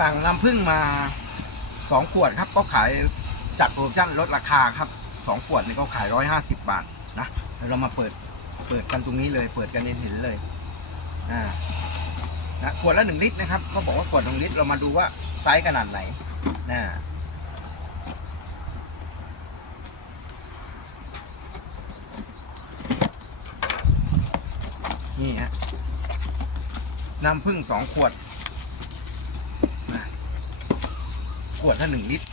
สั่งน้ำผึ้งมาสองขวดครับ ก็ขายจัดโปรโมชั่นลดราคาครับสองขวดนี่ก็ขายร้อยห้าสิบบาทนะเรามาเปิดเปิดกันตรงนี้เลยเปิดกันเห็นเลยอ่านะขวดละหนึ่งลิตรนะครับเขาบอกว่าขวดหนึ่งลิตรเรามาดูว่าไซส์ขนาดไหนนะนี่ฮะน้ำผึ้งสองขวด ขวดละหนึ่งลิตร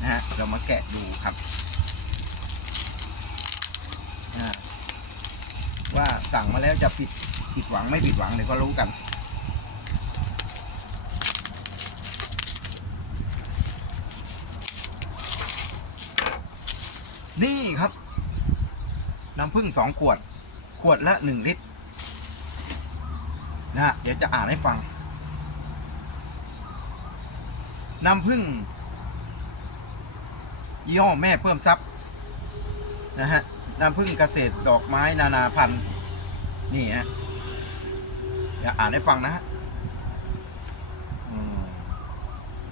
นะฮะเรามาแกะดูครับว่าสั่งมาแล้วจะผิดผิดหวังไม่ผิดหวังเดี๋ยวก็รู้กัน นี่ครับ น้ำผึ้งสองขวด ขวดละหนึ่งลิตรนะฮะเดี๋ยวจะอ่านให้ฟัง น้ำผึ้งยี่ห้อแม่เพิ่มทรัพย์นะฮะน้ำผึ้งเกษตรดอกไม้นานาพันธุ์นี่ฮะอย่าอ่านให้ฟังนะฮะ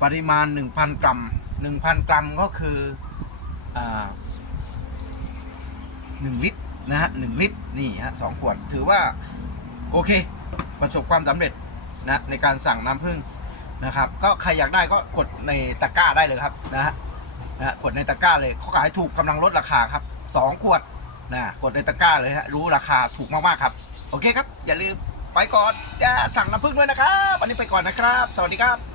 ปริมาณ 1,000 กรัม 1,000 กรัมก็คืออ่า1ลิตรนะฮะ1ลิตรนี่ฮะสองขวด ถือว่า โอเค ประสบความสำเร็จนะในการสั่งน้ำผึ้ง นะครับ ก็ใครอยากได้ก็กดในตะกร้าได้เลยครับนะฮะนะกดในตะกร้าเลยเขาขายถูกกำลังลดราคาครับสองขวดนะกดในตะกร้าเลยฮะรู้ราคาถูกมากๆครับ โอเคครับ อย่าลืมไปก่อนอย่าสั่งน้ำผึ้งด้วยนะครับวันนี้ไปก่อนนะครับ สวัสดีครับ